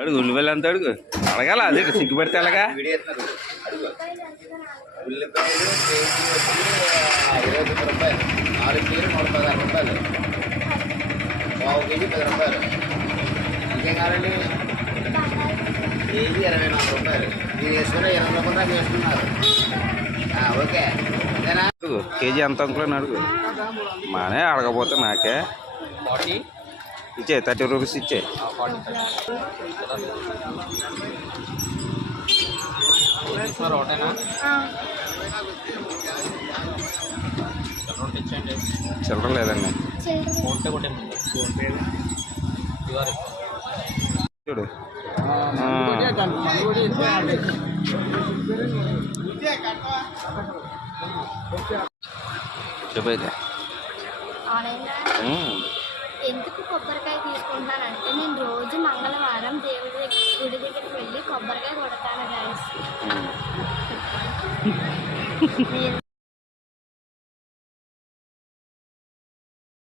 అడుగు ఉల్లిపాయలు ఎంత అడుగు అడగాల అదే సిగ్గుపడితే అలాగా ఉల్లిపాయలు కేజీ వచ్చి 29 రూపాయలు 4 కేజీలు 116 రూపాయలు పావు కేజీ 10 రూపాయలు ఇంకేం కావాలండి కేజీ 24 రూపాయలు మీరు వేసుకుని 20 రూపాయలు దాకా వేసుకున్నారు ఓకే అంతేనా అడుగు కేజీ ఎంత అనుకున్నాను అడుగు మానే అడగపోతే నాకే ఇచ్చే 30 రూపీస్ ఇచ్చే చిల్లర లేదండి చూడు చెప్పైతే ఎందుకు కొబ్బరికాయ తీసుకుంటానంటే నేను రోజు మంగళవారం దేవుడి గుడి దగ్గరికి వెళ్ళి కొబ్బరికాయ కొడతాను గాయస్